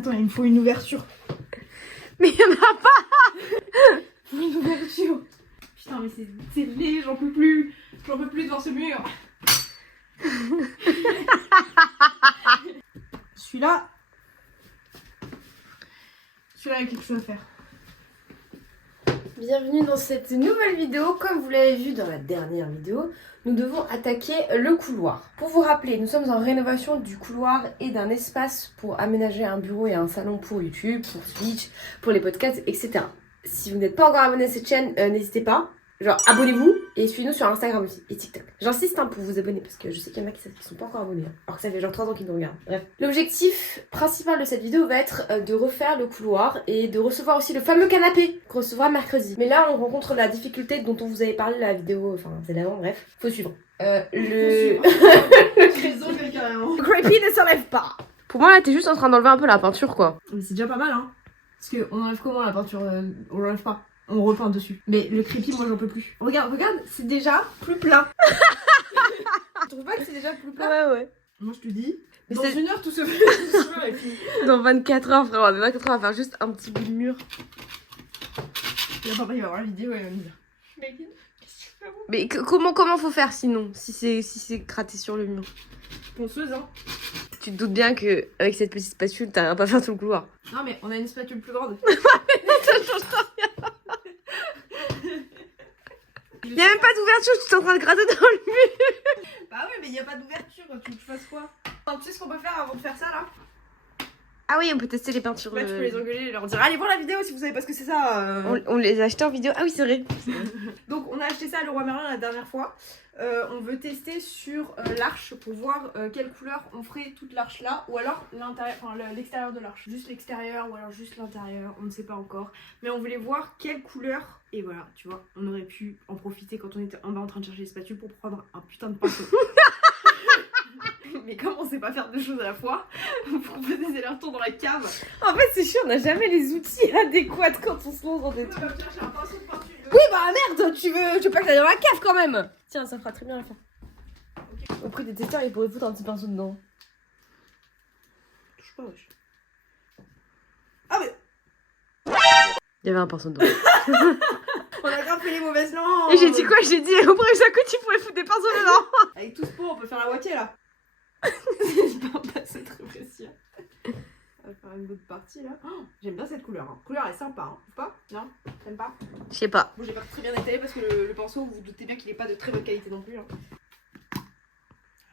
Attends, il me faut une ouverture. Mais il y en a pas. Une ouverture. Putain, mais c'est laid, j'en peux plus. J'en peux plus devant ce mur. Celui-là, il y a quelque chose à faire. Bienvenue dans cette nouvelle vidéo. Comme vous l'avez vu dans la dernière vidéo, nous devons attaquer le couloir. Pour vous rappeler, nous sommes en rénovation du couloir et d'un espace pour aménager un bureau et un salon pour YouTube, pour Twitch, pour les podcasts, etc. Si vous n'êtes pas encore abonné à cette chaîne, n'hésitez pas. Genre, abonnez-vous et suivez-nous sur Instagram aussi et TikTok. J'insiste pour vous abonner parce que je sais qu'il y en a qui sont pas encore abonnés. Alors que ça fait genre 3 ans qu'ils nous regardent. Bref. L'objectif principal de cette vidéo va être de refaire le couloir et de recevoir aussi le fameux canapé qu'on recevra mercredi. Mais là, on rencontre la difficulté dont on vous avait parlé la vidéo, enfin, c'est d'avant, bref. Faut suivre. Le creepy ne s'enlève pas. Pour moi, là, t'es juste en train d'enlever un peu la peinture, quoi. Mais c'est déjà pas mal, hein. Parce qu'on enlève comment la peinture on l'enlève pas. On repeint dessus. Mais le creepy, moi j'en peux plus. Regarde, c'est déjà plus plat. Tu trouves pas que c'est déjà plus plat? Ouais. Moi je te dis, Mais dans c'est- une heure tout se fait est fini. Dans 24 heures, frérot. Dans 24 heures, on va faire juste un petit bout de mur. Et là, papa il va voir la vidéo et il va me dire mais qu'est-ce que tu fais? Mais comment faut faire sinon, si c'est gratté sur le mur? Ponceuse, hein. Tu te doutes bien que avec cette petite spatule, t'arrives pas à faire tout le couloir. Non mais on a une spatule plus grande. Ça change rien. Il y a même pas d'ouverture, tu es en train de gratter dans le mur. Bah oui mais il y a pas d'ouverture, tu veux que je fasse quoi? Attends, tu sais ce qu'on peut faire avant de faire ça là? Ah oui, on peut tester les peintures. Là tu peux les engueuler et leur dire allez voir la vidéo si vous savez pas ce que c'est ça. On les a achetés en vidéo. Ah oui, c'est vrai. Donc on a acheté ça à Leroy Merlin la dernière fois. On veut tester sur l'arche pour voir quelle couleur on ferait toute l'arche là, ou alors l'intérieur, enfin l'extérieur de l'arche. Juste l'extérieur ou alors juste l'intérieur, on ne sait pas encore. Mais on voulait voir quelle couleur, et voilà, tu vois, on aurait pu en profiter quand on était en bas en train de chercher les spatules pour prendre un putain de pinceau. Mais comme on sait pas faire deux choses à la fois, pour faisait des allers-retours dans la cave. En fait, c'est chiant, on n'a jamais les outils adéquats quand on se lance dans des On trucs. va chercher un pinceau de peinture. Oui, bah merde, tu veux pas que t'ailles dans la cave quand même. Tiens, ça fera très bien l'affaire. Au prix des testeurs, ils pourraient foutre un petit pinceau dedans. Touche pas, wesh. Ah mais Il y avait un pinceau dedans. on a grave fait les mauvaises langues. Et j'ai dit quoi? J'ai dit au prochain coup, tu pourrais foutre des pinceaux dedans. Avec tout ce pot, on peut faire la moitié là. C'est pas assez très précis. On va faire une autre partie là. Oh, j'aime bien cette couleur. Hein. La couleur est sympa, hein. Trouve pas? Non? T'aimes pas? Je sais pas. Bon, j'ai pas très bien étalé parce que le pinceau, vous vous doutez bien qu'il est pas de très bonne qualité non plus. Hein.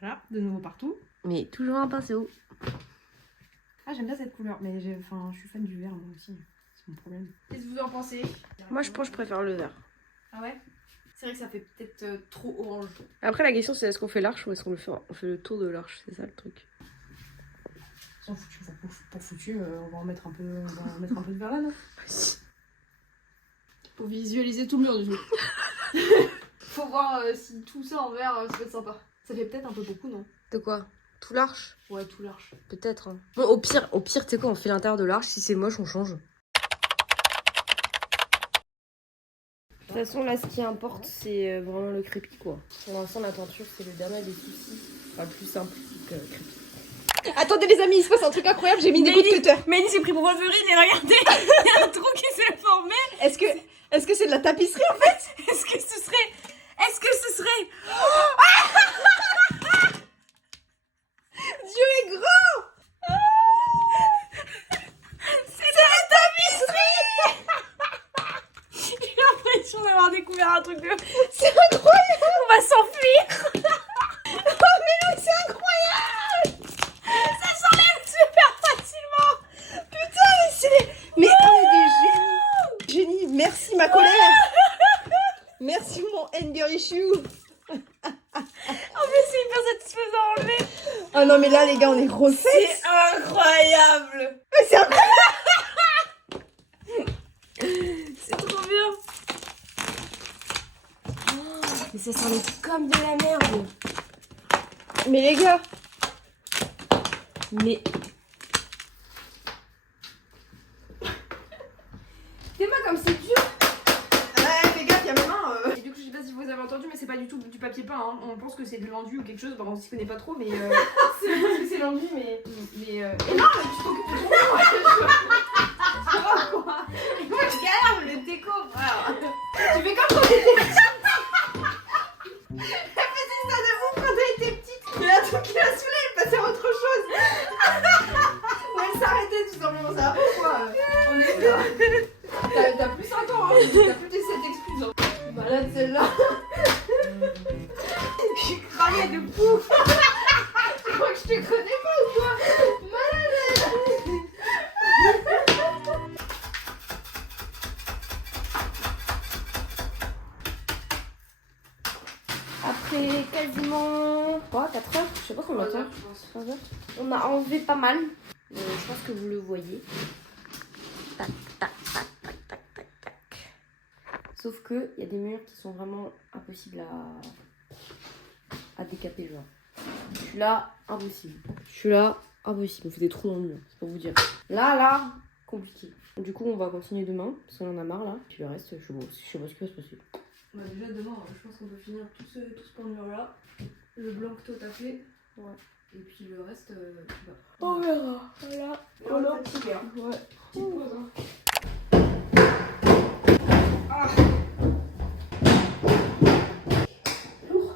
Voilà, de nouveau partout. Mais toujours un pinceau. Ah, j'aime bien cette couleur, mais je suis fan du vert moi aussi. C'est mon problème. Qu'est-ce que vous en pensez? Moi, je pense que je préfère le vert. Ah ouais? C'est vrai que ça fait peut-être trop orange. Après, la question, c'est est-ce qu'on fait l'arche ou est-ce qu'on on fait le tour de l'arche? C'est ça le truc. Sans foutu, pour foutu, on va en mettre un peu, de vert là, non? Faut visualiser tout le mur du coup. Faut voir si tout ça en vert, ça peut être sympa. Ça fait peut-être un peu beaucoup, non? De quoi? Tout l'arche? Ouais, tout l'arche. Peut-être. Hein. Bon, au pire, tu sais quoi, on fait l'intérieur de l'arche. Si c'est moche, on change. De toute façon, là, ce qui importe, c'est vraiment le crépi, quoi. Pour l'instant, la peinture, c'est le dernier des soucis. Enfin, le plus simple que le crépi. Attendez les amis, il se passe un truc incroyable, j'ai mis des coups de cutter. Mélanie s'est pris pour Wolverine et regardez, il y a un trou qui s'est formé. Est-ce que c'est de la tapisserie en fait? Est-ce que ce serait... Dieu est grand! C'est de la tapisserie. J'ai l'impression d'avoir découvert un truc de... C'est incroyable! On va s'enfuir. Oh mais non, c'est incroyable! Ça s'enlève super facilement. Putain, mais c'est... Mais on est des génies! Génie, merci ma colère! Merci mon anger issue! En plus, c'est hyper satisfaisant à enlever. Oh non mais là les gars, on est refaits! C'est incroyable. Mais c'est incroyable! C'est trop bien. Oh, mais ça s'enlève comme de la merde. Mais les gars! Mais... T'es pas comme c'est dur! Ouais, fais gaffe, y'a ma main! Et du coup, je sais pas si vous avez entendu, mais c'est pas du tout du papier peint. Hein. On pense que c'est de l'enduit ou quelque chose, bah, on s'y connaît pas trop, mais. C'est parce que c'est l'enduit, mais. Et non, tu t'occupes de ton simplement ça. Pourquoi on est là. T'as plus 5 ans, hein. T'as plus cette excuse. Hein. Malade celle-là. Je suis cramée de fou. Tu crois que je te connais pas ou quoi? Malade. Après quasiment 4 heures, je sais pas combien de temps. 3 heures. On a enlevé pas mal. Je pense que vous le voyez. Tac, tac, tac, tac, tac, tac, tac. Sauf que il y a des murs qui sont vraiment impossibles à décaper, genre. Celui-là, impossible. Celui-là, impossible. On fait des trous dans le mur, c'est pour vous dire. Là, compliqué. Du coup, on va continuer demain, parce qu'on en a marre là. Puis le reste, je sais pas ce qui va se passer. Bah déjà demain, je pense qu'on peut finir tout ce pan là. Le blanc que toi t'as fait. Ouais. Et puis le reste, bah. On verra. Voilà. Voilà. Fatigué, hein. Ouais. Petite pause, hein. Ah. Lourd.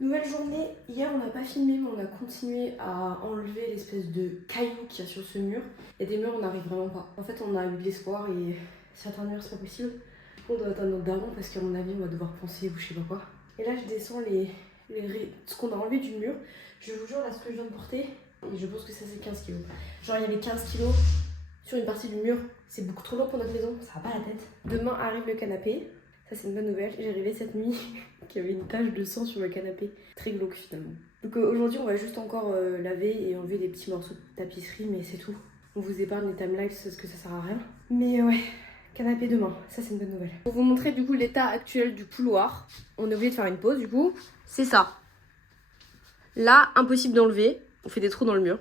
Nouvelle journée. Hier, on n'a pas filmé, mais on a continué à enlever l'espèce de caillou qu'il y a sur ce mur. Il y a des murs, on n'arrive vraiment pas. En fait, on a eu de l'espoir et certains murs, c'est pas possible. On doit attendre notre daron parce qu'à mon avis, on va devoir penser ou je sais pas quoi. Et là, je descends ce qu'on a enlevé du mur. Je vous jure, là, ce que je viens de porter, et je pense que ça, c'est 15 kilos. Genre, il y avait 15 kilos sur une partie du mur. C'est beaucoup trop lourd pour notre maison, ça va pas la tête. Demain arrive le canapé. Ça, c'est une bonne nouvelle. J'ai rêvé cette nuit qu'il y avait une tache de sang sur le canapé. Très glauque, finalement. Donc, aujourd'hui, on va juste encore laver et enlever des petits morceaux de tapisserie, mais c'est tout. On vous épargne les timelines parce que ça sert à rien. Mais ouais. Canapé demain, ça c'est une bonne nouvelle. Pour vous montrer du coup l'état actuel du couloir, on a oublié de faire une pause du coup. C'est ça. Là, impossible d'enlever. On fait des trous dans le mur.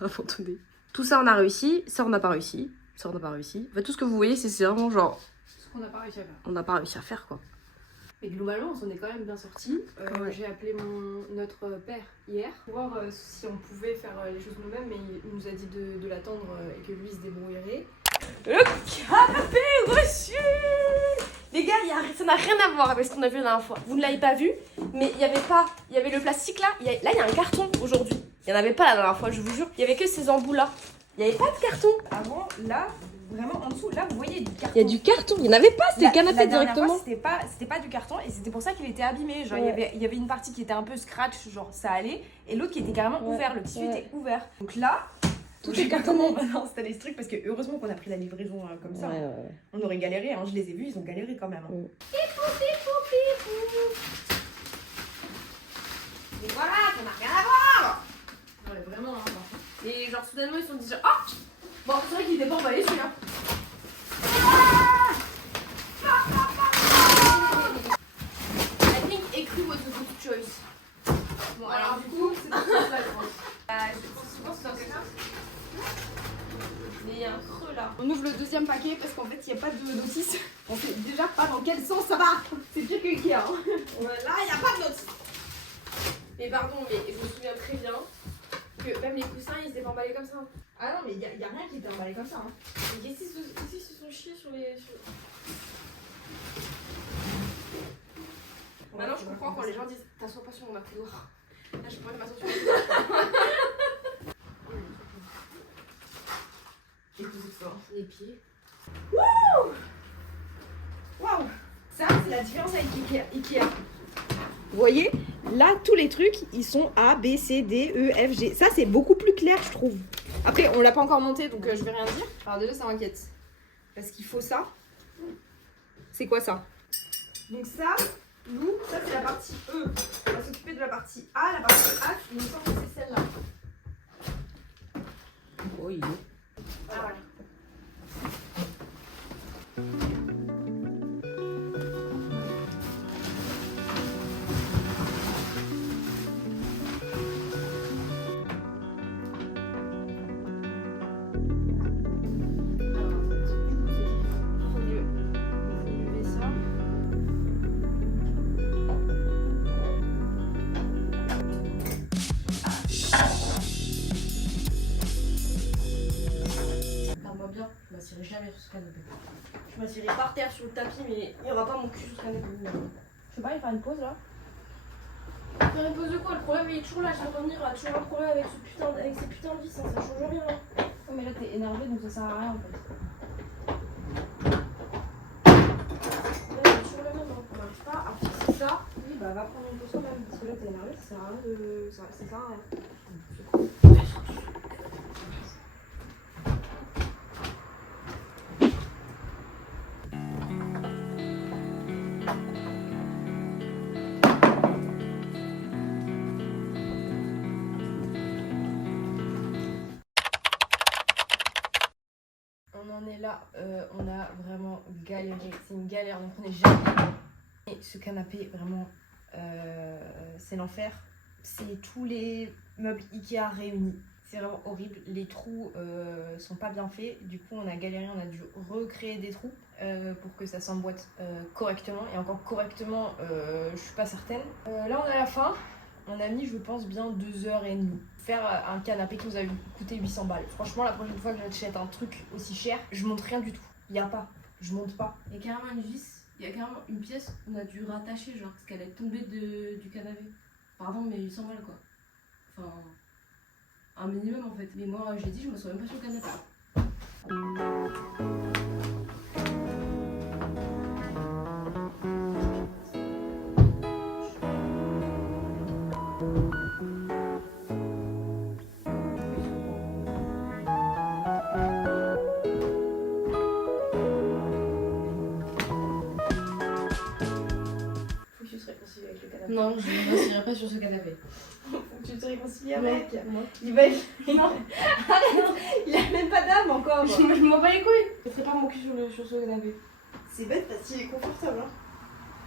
Abandonné. Tout ça on a réussi, ça on n'a pas réussi, ça on n'a pas réussi. En fait tout ce que vous voyez c'est vraiment genre... Ce qu'on n'a pas réussi à faire. On n'a pas réussi à faire quoi. Mais globalement, on s'en est quand même bien sorti. Ouais. J'ai appelé notre père hier pour voir si on pouvait faire les choses nous-mêmes, mais il nous a dit de l'attendre et que lui se débrouillerait. Le canapé reçu. Les gars, ça n'a rien à voir avec ce qu'on a vu la dernière fois. Vous ne l'avez pas vu, mais il y avait le plastique là. Là, il y a un carton aujourd'hui. Il n'y en avait pas la dernière fois, je vous jure. Il y avait que ces embouts là. Il n'y avait pas de carton. Avant, là, vraiment en dessous, là, vous voyez du carton. Il y a du carton. Il n'y en avait pas, c'était le canapé directement. C'était pas du carton et c'était pour ça qu'il était abîmé. Genre, il y avait une partie qui était un peu scratch, genre ça allait, et l'autre qui était carrément ouvert. Le tissu était ouvert. Donc là. Tout est cartonné. On va installer ce truc parce que heureusement qu'on a pris la livraison comme ça. Ouais. On aurait galéré, hein. Je les ai vus, ils ont galéré quand même. Ouais. Et voilà, ça n'a rien à voir. Ouais, vraiment, hein. Et genre soudainement ils se sont dit genre, oh bon c'est vrai qu'il était pas emballé celui-là. I think écrit was a good choice. Bon, alors du coup, c'est pas ça, je pense. Je pense que c'est quelque chose. Mais il y a un creux là. On ouvre le deuxième paquet parce qu'en fait il n'y a pas de notice. On sait déjà pas dans quel sens ça va. C'est pire que Ikea. Hein. Ouais, là il n'y a pas de notice. Mais pardon, mais je me souviens très bien que même les coussins ils étaient pas emballés comme ça. Ah non, mais il n'y a rien qui était emballé comme ça. Hein. Mais qu'est-ce qu'ils se sont chiés sur les. Maintenant je comprends quand les gens disent t'assois pas sur mon accoudoir. Là je pourrais m'asseoir sur mon accoudoir. Et tout ça. Les pieds. Wouh! Waouh! Ça, c'est la différence avec Ikea. Vous voyez, là, tous les trucs, ils sont A, B, C, D, E, F, G. Ça, c'est beaucoup plus clair, je trouve. Après, on l'a pas encore monté, donc je vais rien dire. Alors déjà, ça m'inquiète. Parce qu'il faut ça. C'est quoi ça? Donc ça, nous, ça, c'est la partie E. On va s'occuper de la partie A. La partie A, il me semble que c'est celle-là. Oui. Voilà. Je m'assierai jamais sur ce canapé. Je m'assierai par terre sur le tapis, mais il n'y aura pas mon cul sur ce canapé. Je sais pas, il faire une pause là. Faire une pause de quoi? Le problème il est toujours là, je vais revenir, toujours un problème avec ces putains de vis, hein, ça change rien. Hein. énervé donc ça sert à rien en fait. Sur le même, on n'arrive pas à fixer ça. Oui, bah va prendre une pause quand même parce que là t'es énervé, ça sert à rien de. Ça sert à rien. On en est là, on a vraiment galéré, c'est une galère, on ne prenait jamais. Et ce canapé, vraiment, c'est l'enfer. C'est tous les meubles Ikea réunis. C'est vraiment horrible, les trous sont pas bien faits. Du coup, on a galéré, on a dû recréer des trous pour que ça s'emboîte correctement. Et encore correctement, je suis pas certaine. Là, on est à la fin. On a mis, je pense, bien 2h30. Faire un canapé qui nous a coûté 800 balles. Franchement, la prochaine fois que j'achète un truc aussi cher, je monte rien du tout. Il n'y a pas. Je monte pas. Il y a carrément une vis, il y a carrément une pièce qu'on a dû rattacher, genre, parce qu'elle est tombée du canapé. Pardon, mais 800 balles quoi. Enfin, un minimum en fait. Mais moi, je l'ai dit, je me souviens même pas sur le canapé. Non, je ne me réconcilierai pas sur ce canapé. Tu te réconcilies avec. Il va être. Non. Il a même pas d'âme encore. Je m'en bats les couilles. Je ferai pas mon cul sur ce canapé. C'est bête parce qu'il est confortable. Hein.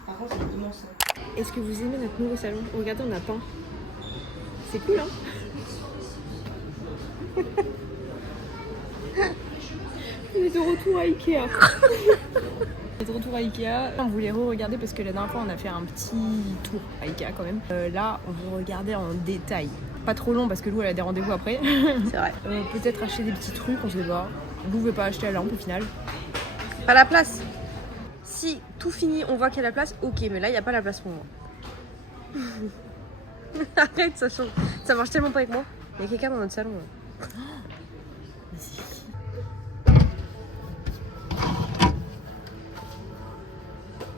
Par contre, c'est immense. Est-ce que vous aimez notre nouveau salon? Regardez, on a peint. C'est cool, hein? On est de retour à Ikea. On est de retour à Ikea. On voulait re-regarder parce que la dernière fois on a fait un petit tour à Ikea quand même. Là on veut regarder en détail. Pas trop long parce que Lou elle a des rendez-vous après. C'est vrai. Peut-être acheter des petits trucs, on sait pas. Lou veut pas acheter la lampe au final. Pas la place. Si tout fini on voit qu'il y a la place, ok, mais là il n'y a pas la place pour moi. Arrête, ça change. Ça marche tellement pas avec moi. Il y a quelqu'un dans notre salon. Là. Mais c'est qui?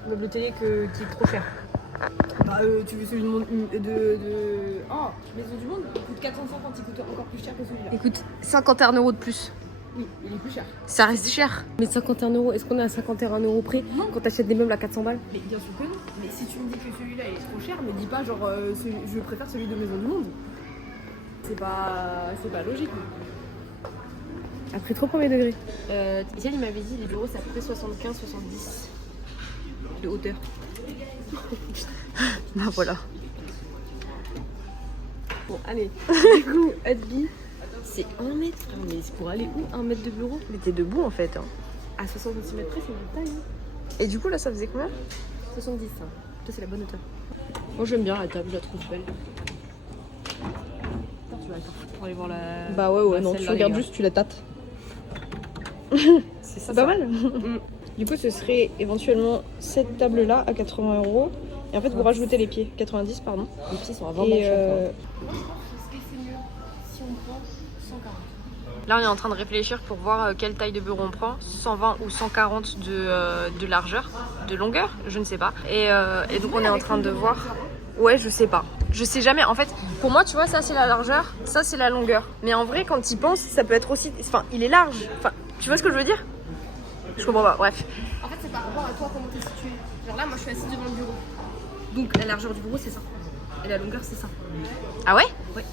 Meuble télé qui est trop cher. Bah tu veux celui de Oh, Maison du Monde, il coûte 450, il coûte encore plus cher que celui-là. Il coûte 51 € de plus. Oui, il est plus cher. Ça reste cher. Mais 51 €, est-ce qu'on est à 51 € près? Non. Quand t'achètes des meubles à 400 balles? Mais bien sûr que non. Mais si tu me dis que celui-là il est trop cher, me dis pas genre je préfère celui de Maison du Monde. C'est pas logique. Après trop premier degré. Etienne il m'avait dit les bureaux ça coûtait 75-70 de hauteur. Bah voilà. Bon allez. Du coup, Adby, c'est 1 mètre. Mais c'est pour aller où 1 mètre de bureau? Mais t'es debout en fait. Hein. À 60 cm près, c'est ma taille. Hein. Et du coup là ça faisait combien? 70. Hein. Ça c'est la bonne hauteur. Moi j'aime bien la table, je la trouve belle. Tu vas pour aller voir la. Bah ouais, non, tu regardes juste, tu la tâtes. C'est pas mal. Du coup, ce serait éventuellement cette table-là à 80 €. Et en fait, vous rajoutez les pieds. 90, pardon. Les pieds sont à 20 balles. Est-ce que c'est mieux si on prend 140? Là, on est en train de réfléchir pour voir quelle taille de bureau on prend. 120 ou 140 de largeur, de longueur, je ne sais pas. Et donc, on est en train de voir. Ouais, je sais pas. Je sais jamais. En fait, pour moi, tu vois, ça c'est la largeur, ça c'est la longueur. Mais en vrai, quand tu y penses, ça peut être aussi. Enfin, il est large. Enfin, tu vois ce que je veux dire? Je comprends pas. Bref. En fait, c'est par rapport à toi comment t'es situé. Genre là, moi je suis assise devant le bureau. Donc la largeur du bureau, c'est ça. Et la longueur, c'est ça. Ah ouais? Ouais.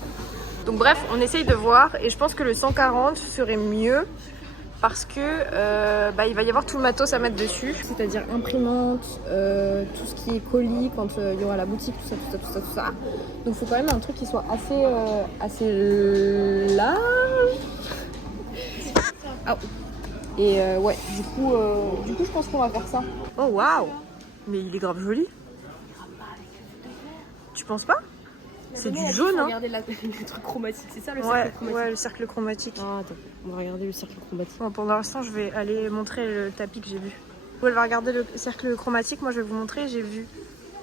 Donc, bref, on essaye de voir. Et je pense que le 140 serait mieux. Parce que il va y avoir tout le matos à mettre dessus. C'est-à-dire imprimante, tout ce qui est colis quand il y aura la boutique, tout ça. Donc il faut quand même un truc qui soit assez large. Ah. Et ouais, du coup je pense qu'on va faire ça. Oh waouh! Mais il est grave joli. Tu penses pas? C'est du jaune, hein. Regardez le truc chromatique, c'est ça le cercle chromatique? Ouais, le cercle chromatique. Ah, attends, on va regarder le cercle chromatique. Bon, pour l'instant, je vais aller montrer le tapis que j'ai vu. Elle va regarder le cercle chromatique, moi je vais vous montrer, j'ai vu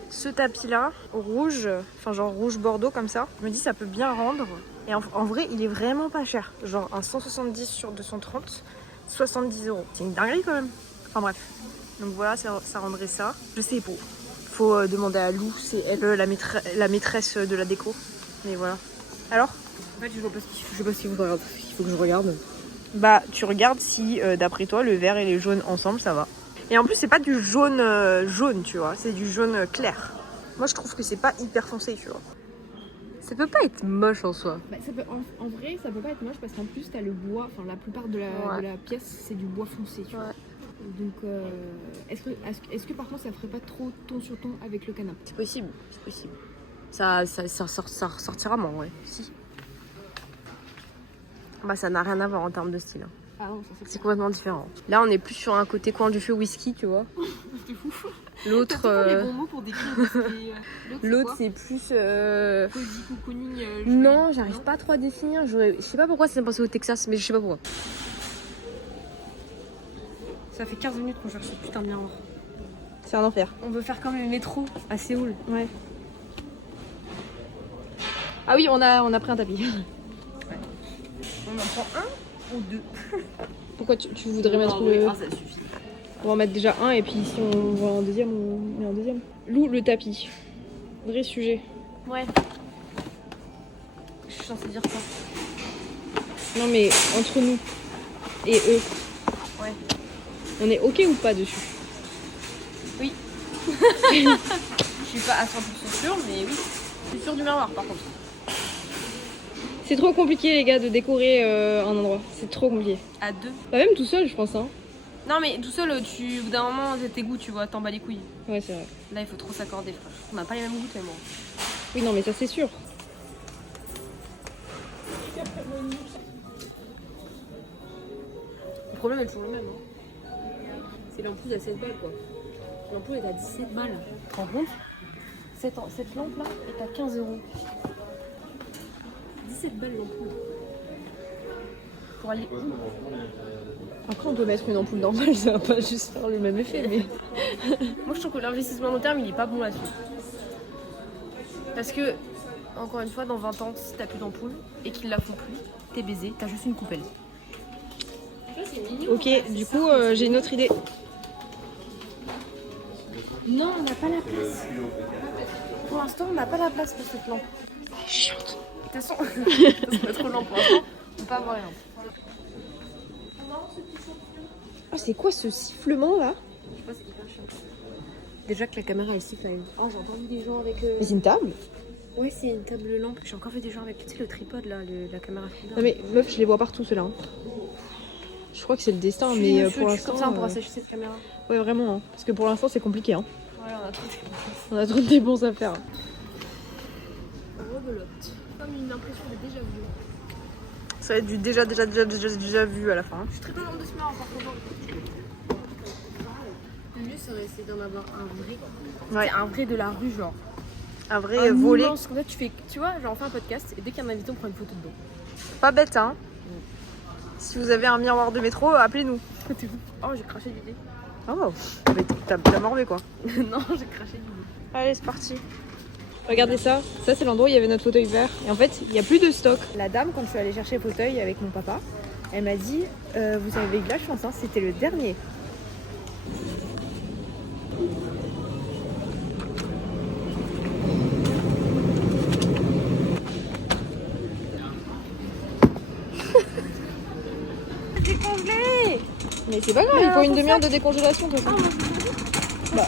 ce tapis là, rouge, enfin genre rouge bordeaux comme ça. Je me dis ça peut bien rendre. Et en vrai il est vraiment pas cher. Genre un 170 sur 230, 70 €. C'est une dinguerie quand même. Enfin bref. Donc voilà, ça rendrait ça. Je sais pas. Faut demander à Lou, c'est elle la maîtresse de la déco. Mais voilà. Alors? En fait je sais pas ce qu'il faut que je regarde. Bah tu regardes si d'après toi le vert et les jaunes ensemble ça va. Et en plus c'est pas du jaune jaune tu vois, c'est du jaune clair. Moi je trouve que c'est pas hyper foncé tu vois. Ça peut pas être moche en soi. Bah, ça peut, en vrai ça peut pas être moche parce qu'en plus t'as le bois, enfin la plupart de la pièce c'est du bois foncé tu vois. Donc est-ce que par contre ça ferait pas trop ton sur ton avec le canapé? C'est possible, c'est possible. Ça ressortira moins ouais, si. Bah ça n'a rien à voir en termes de style. Ah non, ça c'est complètement différent. Là, on est plus sur un côté coin du feu whisky, tu vois. C'est fou. L'autre, les bons mots pour décrire l'autre c'est plus. Cozy cocooning. Non, j'arrive pas trop à définir. Je sais pas pourquoi ça me pensé au Texas, mais je sais pas pourquoi. Ça fait 15 minutes qu'on cherche ce putain de miroir. C'est un enfer. On veut faire comme le métro à Séoul. Ouais. Ah oui, on a pris un tapis. Ouais. On en prend un ou deux. Pourquoi tu voudrais mettre le. Ah, ça suffit. On va en mettre déjà un et puis si on voit un deuxième, on met un deuxième. Lou, le tapis. Vrai sujet. Ouais. Je suis censée dire ça. Non mais entre nous et eux. Ouais. On est ok ou pas dessus? Oui. Je suis pas à 100% sûre, mais oui. Je suis sûre du miroir par contre. C'est trop compliqué les gars de décorer un endroit. C'est trop compliqué. À deux. Bah même tout seul je pense hein. Non mais tout seul, au bout d'un moment, c'est tes goûts, tu vois, t'en bats les couilles. Ouais c'est vrai. Là il faut trop s'accorder frère. On n'a pas les mêmes goûts toi et moi. Oui non mais ça c'est sûr. Le problème est toujours le même. Hein. C'est l'ampoule à 7 balles quoi. L'ampoule est à 17 balles. Tu te rends compte? Cette lampe là est à 15 €. 17 balles l'ampoule. Pour aller où? Après on peut mettre une ampoule normale, ça va pas juste faire le même effet mais. Moi je trouve que l'investissement long terme il est pas bon là-dessus. Parce que, encore une fois, dans 20 ans, si t'as plus d'ampoule et qu'ils la font plus, t'es baisé, t'as juste une coupelle. Ok, du coup j'ai une autre idée. Non, on n'a pas la place. Pour l'instant, on n'a pas la place pour cette lampe. C'est chiante. De toute façon, ça serait trop lent pour l'instant. On peut pas avoir les lampes. Ah c'est quoi ce sifflement là? Je sais pas, c'est hyper chiant. Déjà que la caméra elle siffle à une. Oh, j'ai entendu des gens avec. Mais c'est une table? Ouais, c'est une table lampe. J'ai encore vu des gens avec, tu sais, le tripode là, la caméra filaire. Non mais meuf, je les vois partout ceux-là. Hein. Je crois que c'est le destin, mais pour l'instant. Comme ça, on pourra s'acheter cette caméra. Ouais, vraiment. Hein. Parce que pour l'instant, c'est compliqué. Hein. Ouais, on a trop de dépenses. On a trop de dépenses à faire. Rebelote. Comme une impression de déjà vu. Ça va être du déjà vu à la fin. Je suis très contente de ce miroir par contre. Le mieux serait essayer d'en avoir un vrai. Ouais. C'est un vrai de la rue, genre. Un vrai volet. Immense. Comme ça, tu vois, genre on fait un podcast et dès qu'il y a un invité, on prend une photo dedans. Pas bête, hein. Si vous avez un miroir de métro, appelez-nous. Oh, j'ai craché l'idée. Ah wow. T'as morvé quoi. Non, j'ai craché l'idée. Allez, c'est parti. Regardez ça. Ça, c'est l'endroit où il y avait notre fauteuil vert. Et en fait, il n'y a plus de stock. La dame, quand je suis allée chercher le fauteuil avec mon papa, elle m'a dit vous avez eu de la chance, hein, c'était le dernier. Décongelé. Mais c'est pas grave, il faut une demi-heure de décongélation de toute façon. Bah.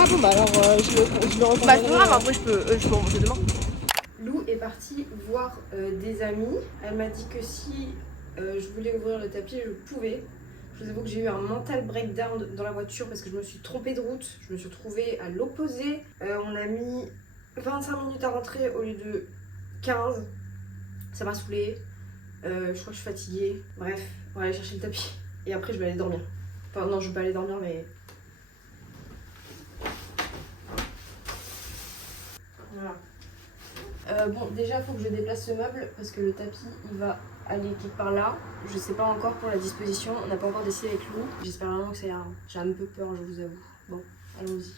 Ah bon bah alors je le recongèlerai. Bah c'est grave, après je peux remonter demain. Lou est partie voir des amis. Elle m'a dit que si je voulais ouvrir le tapis, je pouvais. Je vous avoue que j'ai eu un mental breakdown dans la voiture parce que je me suis trompée de route. Je me suis retrouvée à l'opposé. On a mis 25 minutes à rentrer au lieu de 15. Ça m'a saoulée. Je crois que je suis fatiguée. Bref, on va aller chercher le tapis. Et après, je vais aller dormir. Enfin, non, je vais pas aller dormir, mais. Voilà. Bon, déjà, il faut que je déplace ce meuble parce que le tapis, il va aller quelque part là. Je sais pas encore pour la disposition. On n'a pas encore décidé avec Lou. J'espère vraiment que ça ira. J'ai un peu peur, je vous avoue. Bon, allons-y.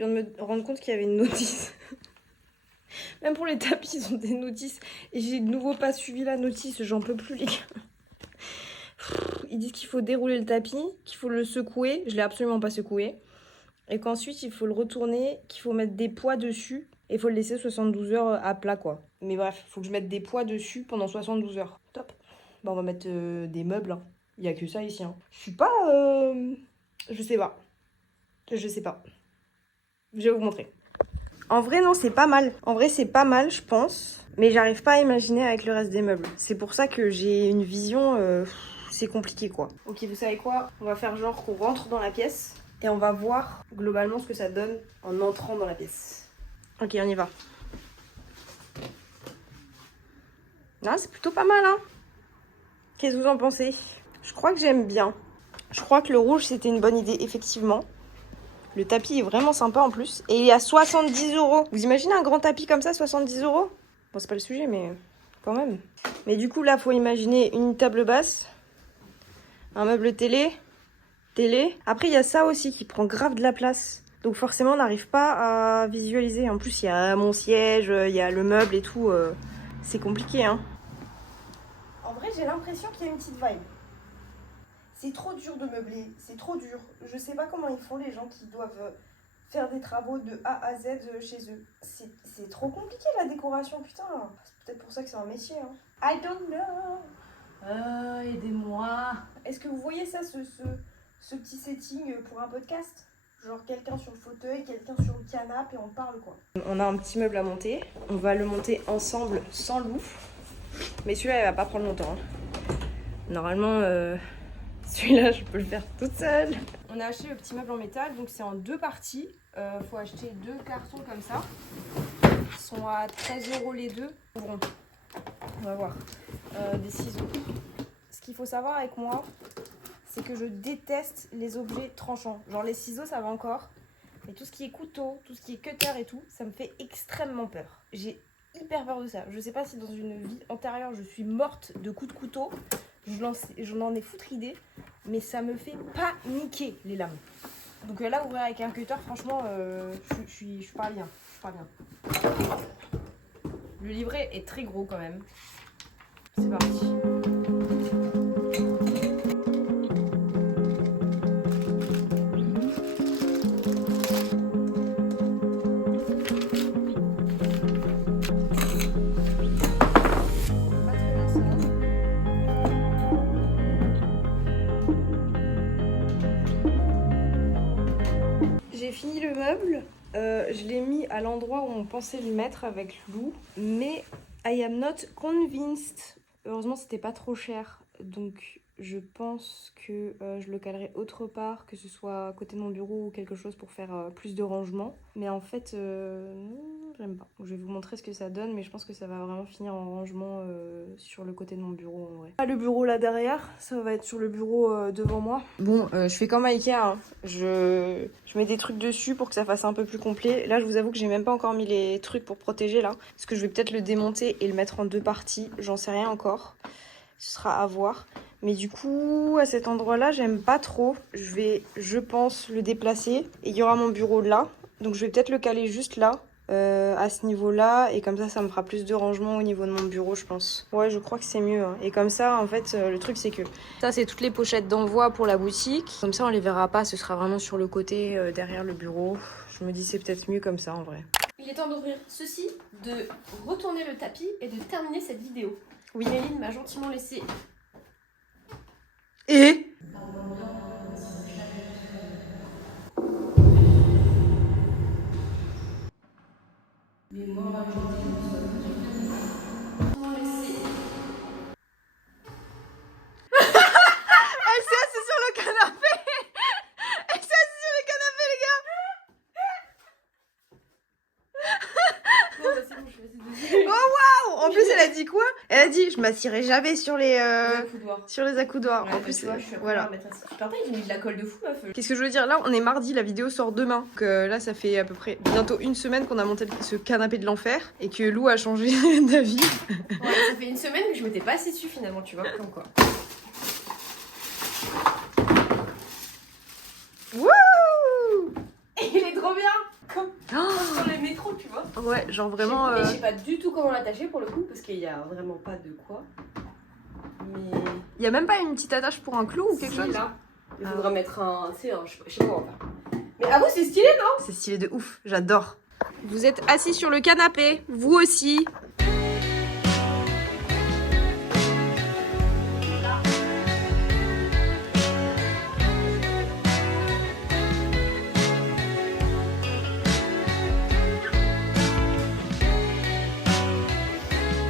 Je viens de me rendre compte qu'il y avait une notice. Même pour les tapis, ils ont des notices. Et j'ai de nouveau pas suivi la notice, j'en peux plus les gars. Ils disent qu'il faut dérouler le tapis, qu'il faut le secouer. Je l'ai absolument pas secoué. Et qu'ensuite, il faut le retourner, qu'il faut mettre des poids dessus. Et il faut le laisser 72 heures à plat, quoi. Mais bref, il faut que je mette des poids dessus pendant 72 heures. Top. Bah, on va mettre des meubles. Hein. Il n'y a que ça ici. Hein. Je suis pas... Je sais pas. Je sais pas. Je vais vous montrer. En vrai, non, c'est pas mal. En vrai, c'est pas mal, je pense. Mais j'arrive pas à imaginer avec le reste des meubles. C'est pour ça que j'ai une vision... c'est compliqué, quoi. Ok, vous savez quoi? On va faire genre qu'on rentre dans la pièce. Et on va voir globalement ce que ça donne en entrant dans la pièce. Ok, on y va. Non, c'est plutôt pas mal, hein. Qu'est-ce que vous en pensez? Je crois que j'aime bien. Je crois que le rouge, c'était une bonne idée, effectivement. Le tapis est vraiment sympa en plus. Et il est à 70 €. Vous imaginez un grand tapis comme ça, 70 €? Bon, c'est pas le sujet, mais quand même. Mais du coup, là, faut imaginer une table basse, un meuble télé. Après, il y a ça aussi qui prend grave de la place. Donc forcément, on n'arrive pas à visualiser. En plus, il y a mon siège, il y a le meuble et tout. C'est compliqué, hein. En vrai, j'ai l'impression qu'il y a une petite vibe. C'est trop dur de meubler, c'est trop dur. Je sais pas comment ils font les gens qui doivent faire des travaux de A à Z chez eux. C'est trop compliqué la décoration, putain. C'est peut-être pour ça que c'est un métier, hein. I don't know. Aidez-moi. Est-ce que vous voyez ça, ce petit setting pour un podcast? Genre quelqu'un sur le fauteuil, quelqu'un sur le canapé et on parle, quoi. On a un petit meuble à monter. On va le monter ensemble sans Lou. Mais celui-là, il va pas prendre longtemps. Hein. Normalement... Celui-là, je peux le faire toute seule. On a acheté le petit meuble en métal, donc c'est en 2 parties. Faut acheter 2 cartons comme ça. Ils sont à 13 € les deux. Bon, on va voir. Des ciseaux. Ce qu'il faut savoir avec moi, c'est que je déteste les objets tranchants. Genre les ciseaux, ça va encore. Mais tout ce qui est couteau, tout ce qui est cutter et tout, ça me fait extrêmement peur. J'ai hyper peur de ça. Je sais pas si dans une vie antérieure, je suis morte de coups de couteau. J'en ai foutre idée, mais ça me fait paniquer les lames. Donc là, ouvrir avec un cutter, franchement, je suis pas bien. Le livret est très gros quand même. C'est parti. J'ai fini le meuble, je l'ai mis à l'endroit où on pensait le mettre avec Lou, mais I am not convinced. Heureusement, c'était pas trop cher, donc je pense que je le calerai autre part, que ce soit à côté de mon bureau ou quelque chose pour faire plus de rangement. Mais en fait, j'aime pas. Je vais vous montrer ce que ça donne, mais je pense que ça va vraiment finir en rangement sur le côté de mon bureau en vrai. Le bureau là derrière, ça va être sur le bureau devant moi. Bon, je fais comme à Ikea, hein. Je mets des trucs dessus pour que ça fasse un peu plus complet. Là, je vous avoue que j'ai même pas encore mis les trucs pour protéger là. Parce que je vais peut-être le démonter et le mettre en 2 parties. J'en sais rien encore. Ce sera à voir. Mais du coup, à cet endroit-là, j'aime pas trop. Je vais, je pense, le déplacer. Et il y aura mon bureau là. Donc je vais peut-être le caler juste là. À ce niveau-là, et comme ça me fera plus de rangement au niveau de mon bureau, je pense. Ouais, je crois que c'est mieux, hein. Et comme ça, en fait, le truc c'est que ça, c'est toutes les pochettes d'envoi pour la boutique. Comme ça, on les verra pas, ce sera vraiment sur le côté, derrière le bureau. Je me dis c'est peut-être mieux comme ça, en vrai. Il est temps d'ouvrir ceci, de retourner le tapis et de terminer cette vidéo. Oui. Méline m'a gentiment laissé... Et elle s'est assise sur le canapé. Elle s'est assise sur le canapé, les gars. Non, bah c'est bon, je suis assise dessus. Oh waouh. En plus, elle a dit quoi? Elle a dit, je m'assierai jamais sur les accoudoirs. sur les accoudoirs. Ouais, En bah, plus, tu vois, je suis voilà. à mettre un... Je parle pas, ils ont mis de la colle de fou, meuf. Qu'est-ce que je veux dire? Là, on est mardi, la vidéo sort demain. Donc là, ça fait à peu près bientôt 1 semaine qu'on a monté ce canapé de l'enfer et que Lou a changé d'avis. Ouais, ça fait 1 semaine que je m'étais pas assise dessus finalement, tu vois, comme quoi. Wouh! Il est trop bien. Sur les métros, tu vois. Ouais, genre vraiment. Mais je sais pas du tout comment l'attacher pour le coup, parce qu'il y a vraiment pas de quoi. Mais. Il y a même pas une petite attache pour un clou ou quelque Si, chose? là. Il Ah. faudra mettre un. Tu sais, je sais pas comment faire. Mais ah, vous, c'est stylé, non? C'est stylé de ouf, j'adore. Vous êtes assis sur le canapé, vous aussi.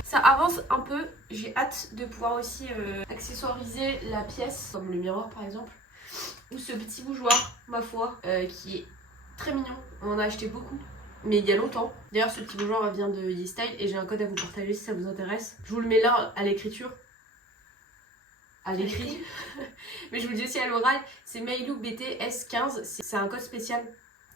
Ça avance un peu, j'ai hâte de pouvoir aussi accessoiriser la pièce, comme le miroir par exemple, ou ce petit bougeoir, ma foi, qui est très mignon. On en a acheté beaucoup, mais il y a longtemps. D'ailleurs, ce petit bougeoir vient de YesStyle et j'ai un code à vous partager si ça vous intéresse. Je vous le mets là à l'écriture. À l'écrit. Mais je vous le dis aussi à l'oral, c'est Mailou BTS15. C'est un code spécial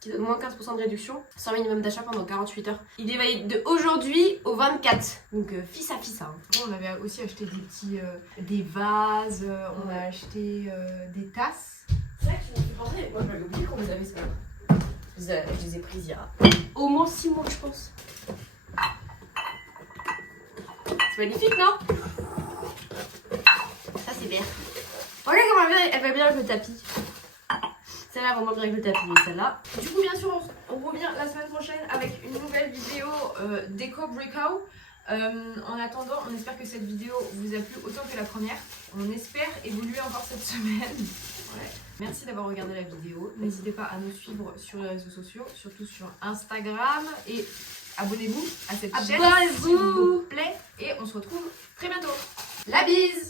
qui donne moins 15% de réduction, sans minimum d'achat pendant 48 heures. Il est valide de aujourd'hui au 24. Donc fils à fils. Hein. On avait aussi acheté des petits des vases, on a acheté des tasses. C'est vrai que tu me fais penser. Moi, j'avais oublié qu'on les avait, ça. Je les ai prises il y a au moins 6 mois, je pense. C'est magnifique, non? Ça, c'est bien. Regarde comment elle va bien avec le tapis. Celle-là va moins bien avec le tapis, mais celle-là. Du coup, bien sûr, on revient la semaine prochaine avec une nouvelle vidéo déco breakout. En attendant, on espère que cette vidéo vous a plu autant que la première. On espère évoluer encore cette semaine. Ouais. Merci d'avoir regardé la vidéo. N'hésitez pas à nous suivre sur les réseaux sociaux, surtout sur Instagram. Et abonnez-vous à cette chaîne s'il vous plaît. Et on se retrouve très bientôt. La bise!